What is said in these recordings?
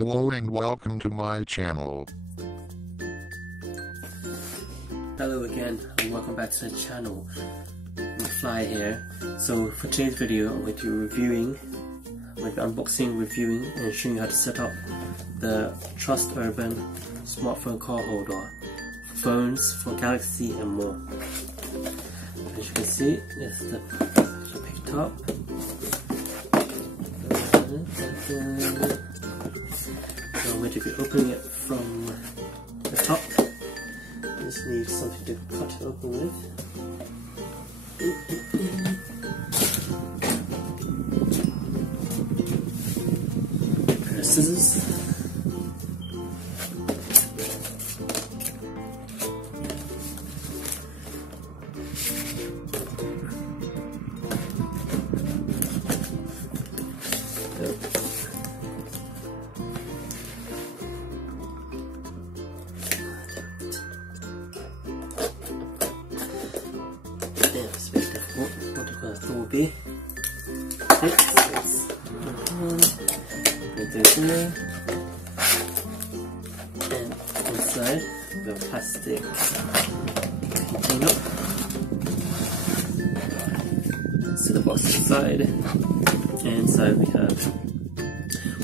Hello and welcome to my channel. Hello again and welcome back to the channel. Mcfly here. So for today's video I'm going to be reviewing, unboxing, reviewing and showing you how to set up the Trust Urban smartphone card holder for phones, for Galaxy and more. As you can see, there's the pick it up. So I'm going to be opening it from the top. Just need something to cut it open with. A pair of scissors. It's a bit difficult. What I thought would be. Okay, so let's go there. And inside we have a plastic container. So the box inside. And inside we have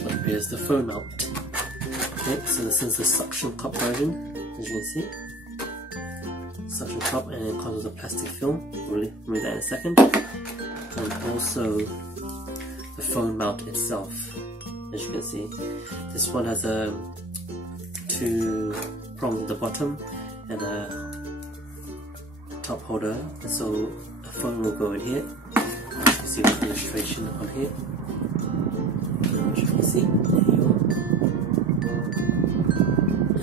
what appears the phone mount. Okay, so this is the suction cup version, as you can see. Suction cup, and it comes with a plastic film. We'll remove that in a second. And also the phone mount itself, as you can see. This one has a 2 prongs at the bottom and a top holder, so a phone will go in here. You can see the illustration on here. As you can see, there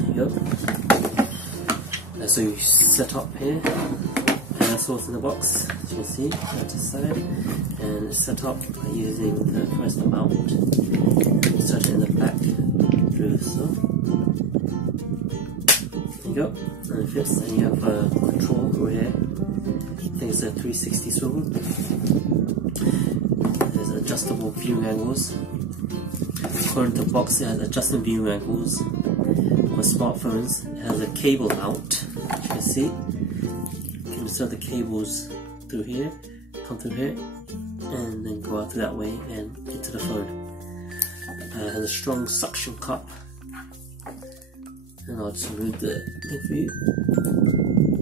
you go. So you set up here, and that's what's in the box, as you can see, at the side, and it's set up by using the first mount, and insert it in the back through so. There you go, and it fits, and you have a control over here. I think it's a 360 swivel. There's adjustable viewing angles. According to the box, it has adjustable viewing angles. For smartphones, it has a cable mount. As you can see, you can insert the cables through here, come through here, and then go out through that way and into the phone. It has a strong suction cup, and I'll just remove the thing for you.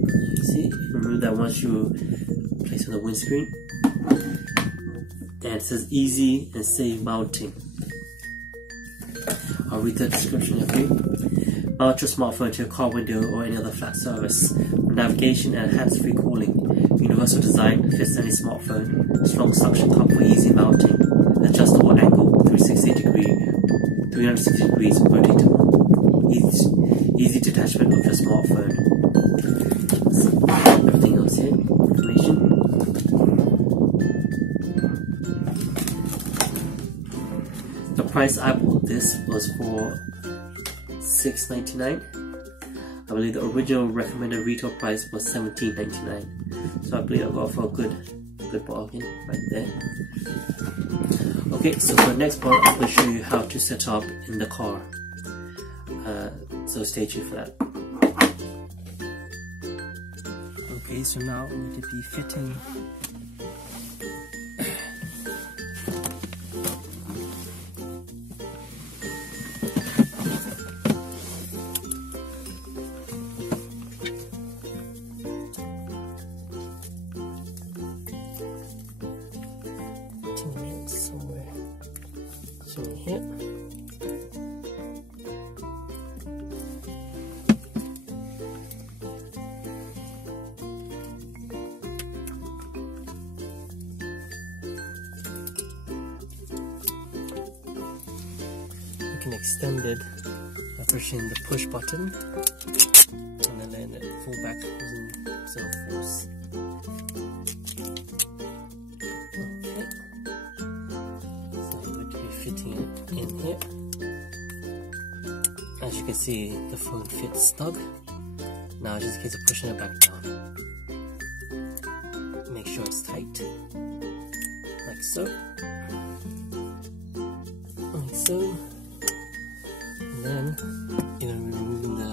As you can see, you remove that once you place it on the windscreen. And it says easy and safe mounting. I'll read the description for you. Mount your smartphone to your car window or any other flat surface. For navigation and hands-free calling. Universal design, fits any smartphone. Strong suction cup for easy mounting. Adjustable angle, 360 degrees rotatable. Easy detachment of your smartphone. So, everything else here, information. The price I bought this was for $6.99. I believe the original recommended retail price was $17.99. So I believe I got for a good bargain right there. Okay, so for the next part, I'm going to show you how to set up in the car. So stay tuned for that. Okay, so now I'm going to be fitting somewhere here. You can extend it by pushing the push button and then let it fall back using self force. Fitting it in here. As you can see, the phone fits snug. Now just in case of pushing it back down. Make sure it's tight, like so. Like so. And then you're going to be removing the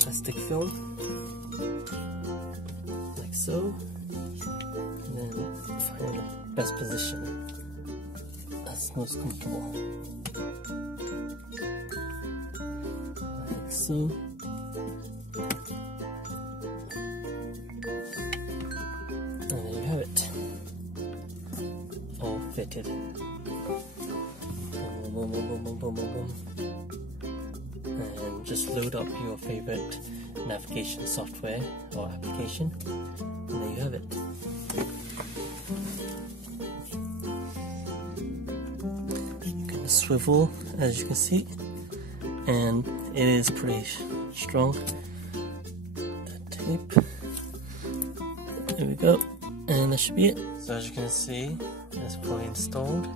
plastic film, like so, and then find the best position that's most comfortable, like so. And there you have it, all fitted. Boom, boom, boom, boom, boom, boom, boom. And just load up your favorite navigation software or application, and there you have it. You can swivel, as you can see, and it is pretty strong. The tape. There we go, and that should be it. So as you can see, it's fully installed.